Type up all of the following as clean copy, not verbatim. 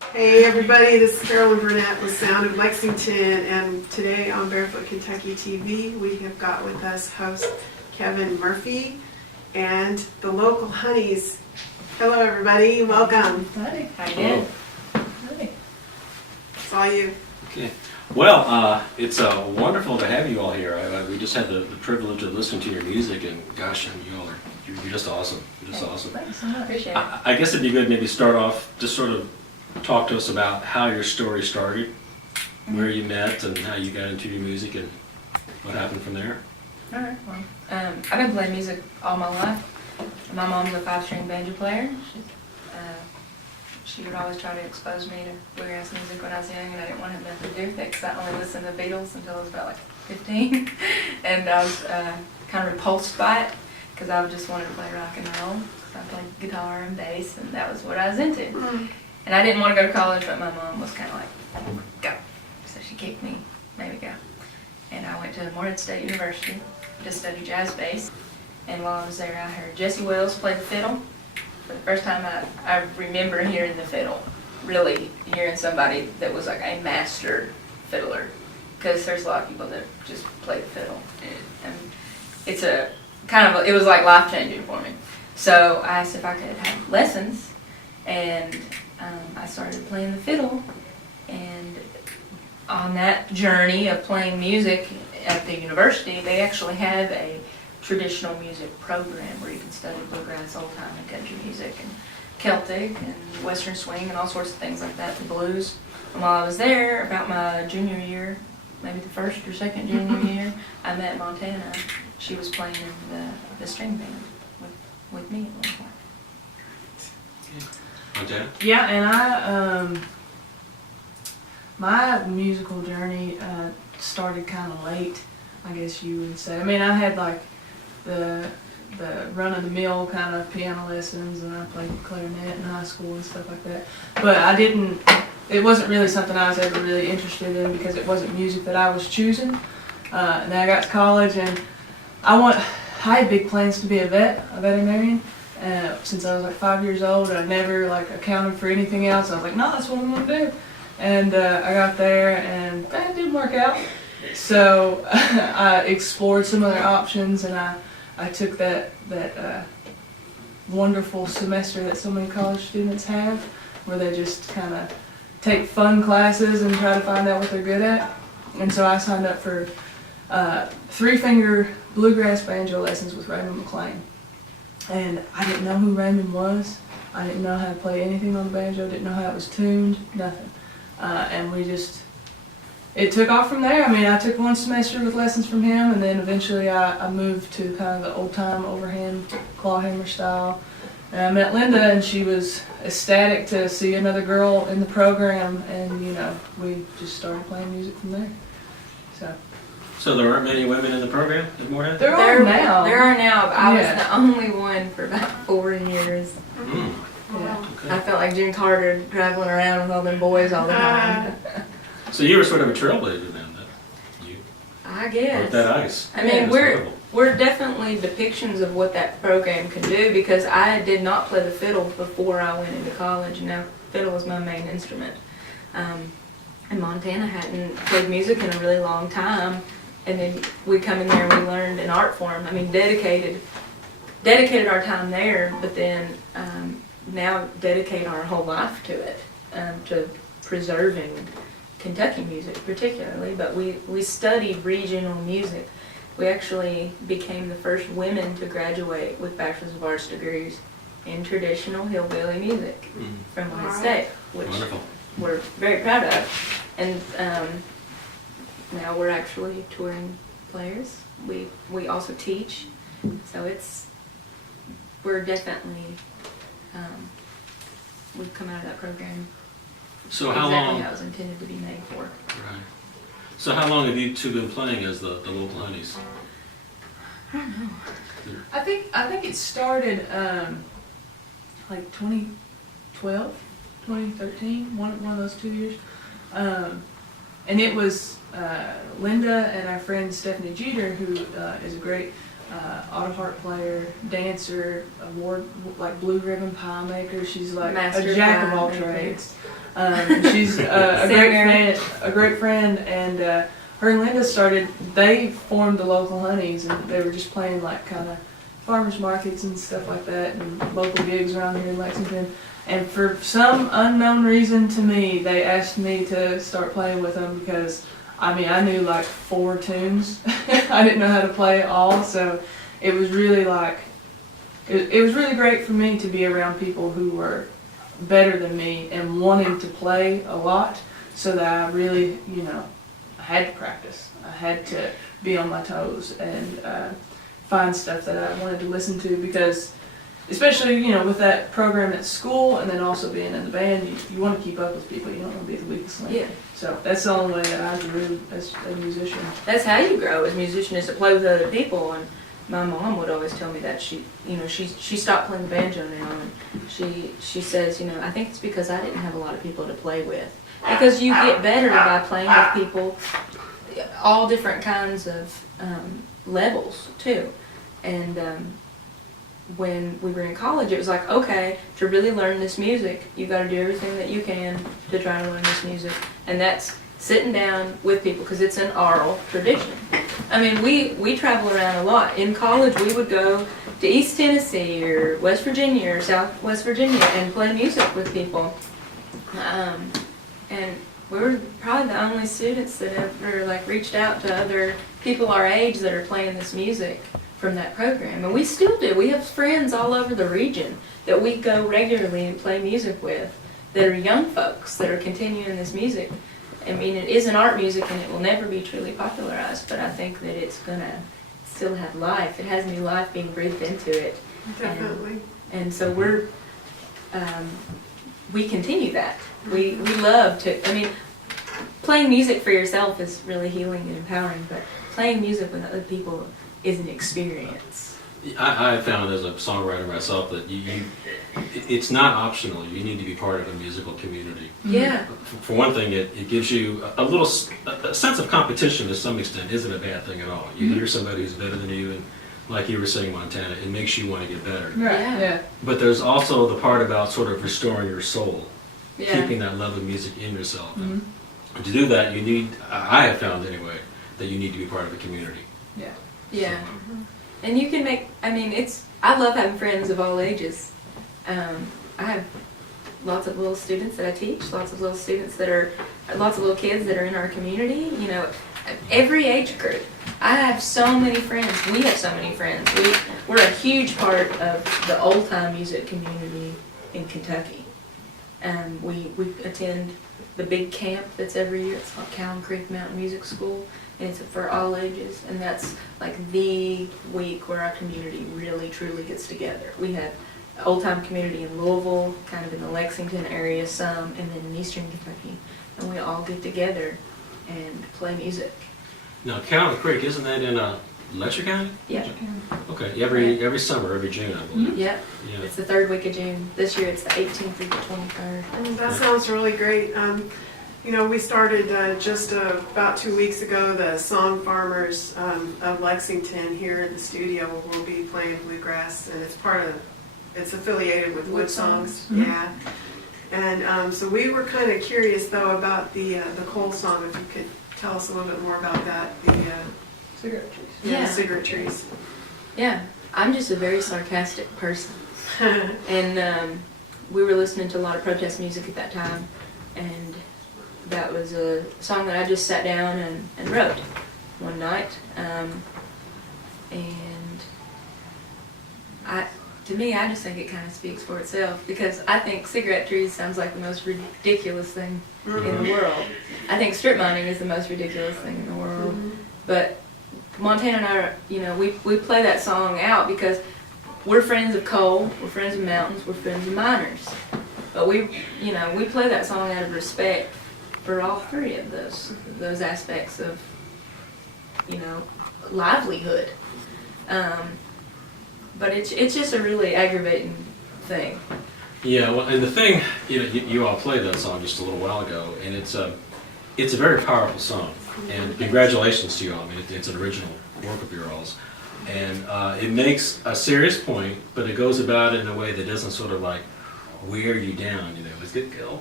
Hey everybody, this is Carolyn Burnett with Sound of Lexington, and today on Barefoot KY TV we have got with us host Kevin Murphy and the local honeys. Hello everybody, welcome. Hi. How you doing? Hi. It's all you. Okay. Well, it's wonderful to have you all here. We just had the privilege of listening to your music, and gosh, you're just awesome. You're just awesome. Thanks so much. Appreciate it. I guess it'd be good maybe start off, just sort of talk to us about how your story started, where you met, and how you got into your music, and what happened from there. All right. Well, I've been playing music all my life. My mom's a 5-string banjo player. She would always try to expose me to bluegrass music when I was young, and I didn't want to have nothing to do with it because I only listened to the Beatles until I was about like 15. And I was kind of repulsed by it because I just wanted to play rock and roll. So I played guitar and bass, and that was what I was into. And I didn't want to go to college, but my mom was kind of like, go. So she kicked me, made me go. And I went to Morehead State University to study jazz bass. And while I was there, I heard Jesse Wells play the fiddle. For the first time I remember hearing the fiddle, really hearing somebody that was like a master fiddler. Because there's a lot of people that just play the fiddle. And it's a kind of, it was like life-changing for me. So I asked if I could have lessons, and I started playing the fiddle. And on that journey of playing music at the university, they actually have a traditional music program where you can study bluegrass, old time, and country music, and Celtic, and Western swing, and all sorts of things like that, the blues. And while I was there, about my junior year, maybe the first or second junior year, I met Montana. She was playing in the string band with me at one point. Montana? Yeah, and my musical journey started kind of late, I guess you would say. I mean, I had like the run-of-the-mill kind of piano lessons, and I played clarinet in high school and stuff like that. But it wasn't really something I was ever really interested in because it wasn't music that I was choosing. And then I got to college, and I had big plans to be a veterinarian. Since I was like 5 years old, I never like accounted for anything else. I was like, no, that's what I'm gonna do. And I got there, and that didn't work out. So I explored some other options, and I took that wonderful semester that so many college students have, where they just kind of take fun classes and try to find out what they're good at. And so I signed up for 3-finger bluegrass banjo lessons with Raymond McLean. And I didn't know who Raymond was. I didn't know how to play anything on the banjo, didn't know how it was tuned, nothing. And it took off from there. I mean, I took one semester with lessons from him, and then eventually I moved to kind of the old-time overhand clawhammer style. And I met Linda, and she was ecstatic to see another girl in the program, and we just started playing music from there. So there aren't many women in the program at Morehead? There are now. There are now, but I Yeah. was the only one for about 4 years. Mm. Yeah. Okay. I felt like June Carter traveling around with all them boys all the time. So you were sort of a trailblazer then, you I broke guess. that ice. I mean, That's we're incredible. we're definitely depictions of what that program can do, because I did not play the fiddle before I went into college. Now, fiddle was my main instrument. And Montana hadn't played music in a really long time. And then we come in there and we learned an art form. I mean, dedicated our time there, but then now dedicate our whole life to it, to preserving Kentucky music particularly. But we studied regional music. We actually became the first women to graduate with Bachelor's of Arts degrees in traditional hillbilly music from Morehead State, which Wonderful. we're very proud of. And now we're actually touring players. We also teach, so we're definitely we've come out of that program So how exactly long? how it was intended to be made for. Right. So how long have you two been playing as the local honeys? I don't know. I think it started like 2012, 2013, one of those 2 years. And it was Linda and our friend Stephanie Jeter, who is a great auto harp player, dancer, award like blue ribbon pie maker. She's like Master a jack of pie all maker. trades. She's a great friend, and her and Linda they formed the local Honeys, and they were just playing like kind of farmers markets and stuff like that, and local gigs around here in Lexington. And for some unknown reason to me, they asked me to start playing with them because, I mean, I knew like 4 tunes. I didn't know how to play it all, so it was really like, it was really great for me to be around people who were better than me and wanting to play a lot, so that I really, I had to practice. I had to be on my toes and find stuff that I wanted to listen to, because especially, with that program at school and then also being in the band, you want to keep up with people. You don't want to be the weakest link. Yeah. So that's the only way that I grew as a musician. That's how you grow as a musician, is to play with other people. And my mom would always tell me that she stopped playing the banjo now, and she says, I think it's because I didn't have a lot of people to play with. Because you get better by playing with people, all different kinds of levels too. And when we were in college, it was like, okay, to really learn this music, you got to do everything that you can to try to learn this music, and that's sitting down with people, because it's an oral tradition. I mean, we travel around a lot. In college, we would go to East Tennessee or West Virginia or South West Virginia and play music with people. And we were probably the only students that ever reached out to other people our age that are playing this music from that program. And we still do. We have friends all over the region that we go regularly and play music with that are young folks that are continuing this music. I mean, it is an art music and it will never be truly popularized, but I think that it's going to still have life. It has new life being breathed into it. Definitely. And so we continue that. We love to, I mean, playing music for yourself is really healing and empowering, but playing music with other people is an experience. I have found as a songwriter myself that it's not optional. You need to be part of a musical community. Yeah. For one thing, it gives you a sense of competition to some extent isn't a bad thing at all. You hear somebody who's better than you, and like you were saying, Montana, it makes you want to get better. Right. Yeah. But there's also the part about sort of restoring your soul, Yeah. keeping that love of music in yourself. And to do that, I have found anyway, that you need to be part of a community. Yeah. Yeah. And you can I love having friends of all ages. I have lots of little students that I teach, lots of little kids that are in our community, every age group. I have so many friends. We have so many friends. We're a huge part of the old time music community in Kentucky. We attend the big camp that's every year. It's called Cowan Creek Mountain Music School, and it's for all ages. And that's like the week where our community really truly gets together. We have an old time community in Louisville, kind of in the Lexington area, some, and then in Eastern Kentucky, and we all get together and play music. Now, Cowan Creek, isn't that in Letcher County? Yeah. Okay, every summer, every June, I believe. Yep. Yeah. It's the 3rd week of June. This year it's the 18th through the 23rd. That sounds really great. We started just about 2 weeks ago, the Song Farmers of Lexington here at the studio. We'll be playing bluegrass, and it's affiliated with Wood Songs. Yeah. And so we were kind of curious though about the Cole song, if you could tell us a little bit more about that, the Cigarette trees. Yeah. cigarette trees. Yeah, I'm just a very sarcastic person. And we were listening to a lot of protest music at that time, and that was a song that I just sat down and wrote one night. To me, I just think it kind of speaks for itself, because I think cigarette trees sounds like the most ridiculous thing in the world. I think strip mining is the most ridiculous thing in the world. But Montana and I, we play that song out because we're friends of coal, we're friends of mountains, we're friends of miners. But we play that song out of respect for all 3 of those aspects of, livelihood. But it's just a really aggravating thing. Yeah, well, and the thing, you all played that song just a little while ago, and it's a very powerful song. And congratulations to you all. I mean, it's an original work of your all's. And it makes a serious point, but it goes about it in a way that doesn't sort of like wear you down. You know,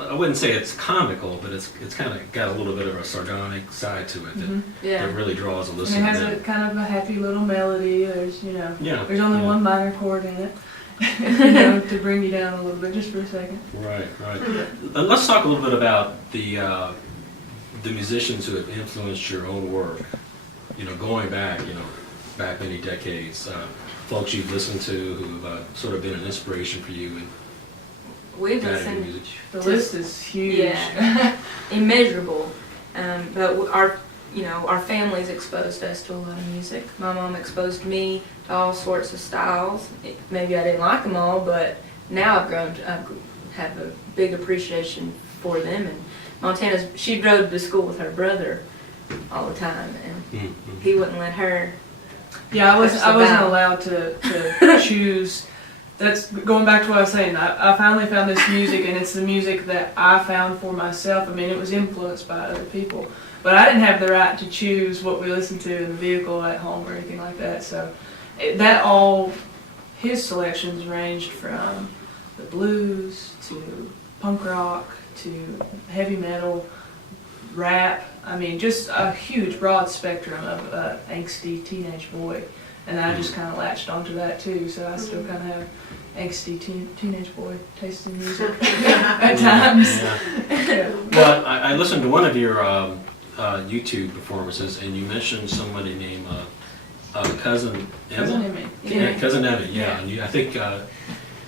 I wouldn't say it's comical, but it's kind of got a little bit of a sardonic side to it that really draws a And it listener has in. a kind of a happy little melody. There's, Yeah. there's only yeah. one minor chord in it, to bring you down a little bit, just for a second. Right. Let's talk a little bit about the musicians who have influenced your own work. Going back, back many decades, folks you've listened to who've sort of been an inspiration for you in We've guiding your listened music. The list is huge. Yeah. immeasurable. But our families exposed us to a lot of music. My mom exposed me to all sorts of styles. Maybe I didn't like them all, but now I've have a big appreciation for them. And she drove to school with her brother all the time, and he wouldn't let her. Yeah, I wasn't About. allowed to choose. That's going back to what I was saying. I finally found this music, and it's the music that I found for myself. I mean, it was influenced by other people, but I didn't have the right to choose what we listened to in the vehicle at home or anything like that. So his selections ranged from the blues to punk rock to heavy metal, rap. I mean, just a huge, broad spectrum of angsty teenage boy. And I just kind of latched onto that too, so I still kind of have angsty teenage boy taste in music at times. Yeah. Well, I listened to one of your YouTube performances, and you mentioned somebody named Cousin Emma. Cousin Emma, yeah. And I think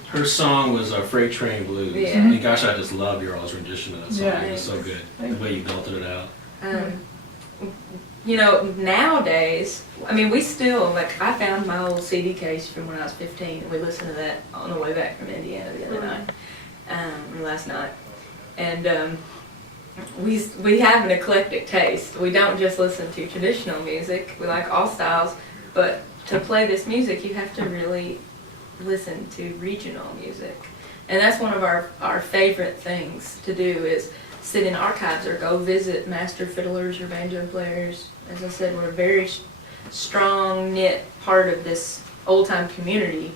her song was Freight Train Blues. Yeah. And gosh, I just love your all's rendition of that song. Yeah. It was so good, the way you belted it out. Nowadays, I mean, we still, I found my old CD case from when I was 15, and we listened to that on the way back from Indiana the other night, or last night. And we have an eclectic taste. We don't just listen to traditional music. We like all styles, but to play this music, you have to really listen to regional music. And that's one of our favorite things to do is sit in archives or go visit master fiddlers or banjo players. As I said, we're a very strong knit part of this old time community.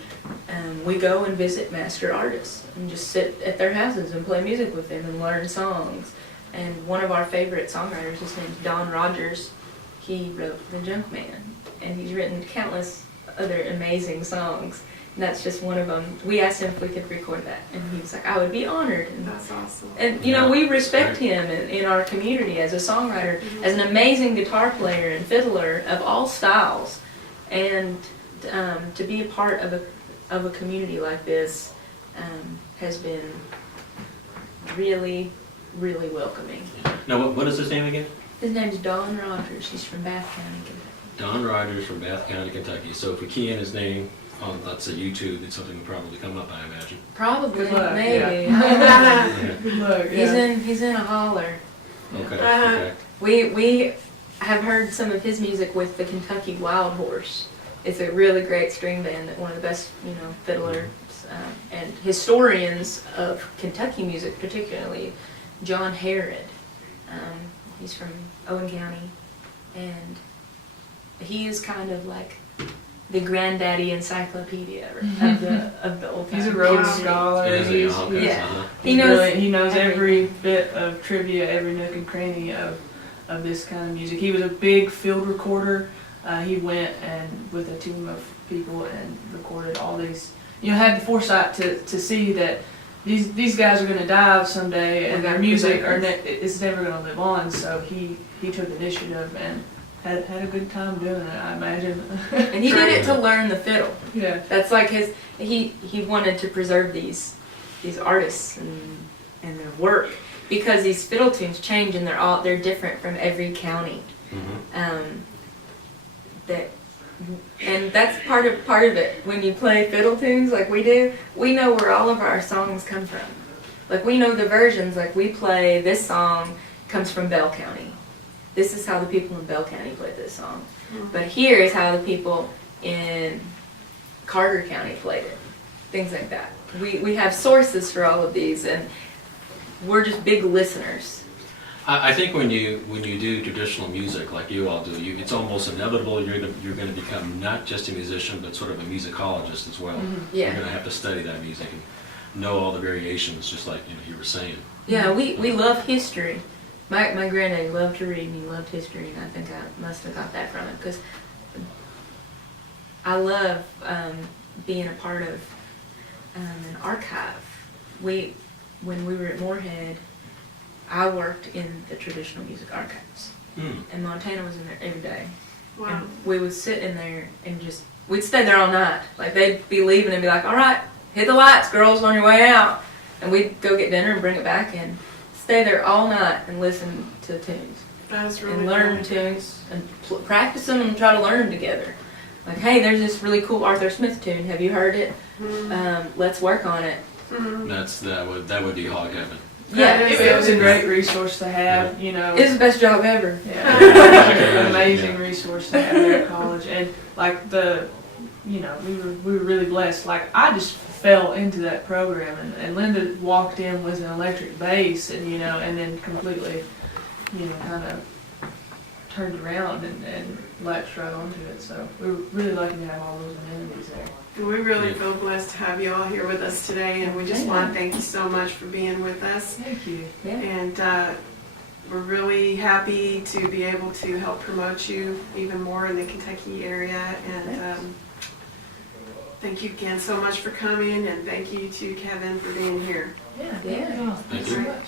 We go and visit master artists and just sit at their houses and play music with them and learn songs. And one of our favorite songwriters, his name's Don Rogers. He wrote The Junk Man, and he's written countless other amazing songs. And that's just one of them. We asked him if we could record that, and he was like, I would be honored. And That's awesome. And we respect him in our community as a songwriter, as an amazing guitar player and fiddler of all styles, and to be a part of a community like this has been really, really welcoming. Now, what is his name again? His name's Don Rogers. He's from Bath County, Kentucky. Don Rogers from Bath County, Kentucky. So if we key in his name on, let's say, YouTube, then something will probably come up, I imagine. Probably, Good luck, maybe. Yeah. Good luck. He's in a holler. Okay. We have heard some of his music with the Kentucky Wild Horse. It's a really great string band that one of the best, fiddlers and historians of Kentucky music, particularly John Herod. He's from Owen County, and he is kind of like the granddaddy encyclopedia of the old time. He's a Rhodes community. Scholar. Okay. He knows He knows every everything. bit of trivia, every nook and cranny of this kind of music. He was a big field recorder. He went and with a team of people and recorded all these. Had the foresight to see that these guys are going to die someday, and their music is never going to live on. So he took initiative and had a good time doing it, I imagine. And he did it to learn the fiddle. Yeah. That's like he wanted to preserve these artists and their work, because these fiddle tunes change and they're different from every county. Mm-hmm. And that's part of it. When you play fiddle tunes like we do, we know where all of our songs come from. Like, we know the versions. Like, we play this song comes from Bell County. This is how the people in Bell County played this song. But here is how the people in Carter County played it. Things like that. We have sources for all of these, and we're just big listeners. I think when you do traditional music like you all do, it's almost inevitable you're going to become not just a musician, but sort of a musicologist as well. Mm-hmm. Yeah. You're going to have to study that music. know all the variations, just like you were saying. Yeah, we love history. My granddad loved to read and he loved history, and I think I must have got that from it because I love being a part of an archive. When we were at Moorhead, I worked in the traditional music archives, and Montana was in there every day. Wow. And we would sit in there and we'd stay there all night. Like they'd be leaving and be like, "All right, hit the lights, girls, on your way out." And we'd go get dinner and bring it back and stay there all night and listen to tunes That's really and learn cool. tunes and practice them and try to learn them together. Like, hey, there's this really cool Arthur Smith tune. Have you heard it? Let's work on it. That would be hog heaven. Yeah, It was a great resource to have, you know. It's the best job ever. Yeah. An amazing resource to have there at college. And like we were really blessed. Like I just fell into that program, and Linda walked in with an electric bass, and and then completely, kind of turned around and latched right onto it. So we were really lucky to have all those amenities there. And we really feel blessed to have you all here with us today, and we just want to thank you so much for being with us. Thank you. Yeah. And we're really happy to be able to help promote you even more in the Kentucky area. And thank you again so much for coming, and thank you to Kevin for being here. Yeah. Yeah. Thank you all. Thank Thanks so you. much.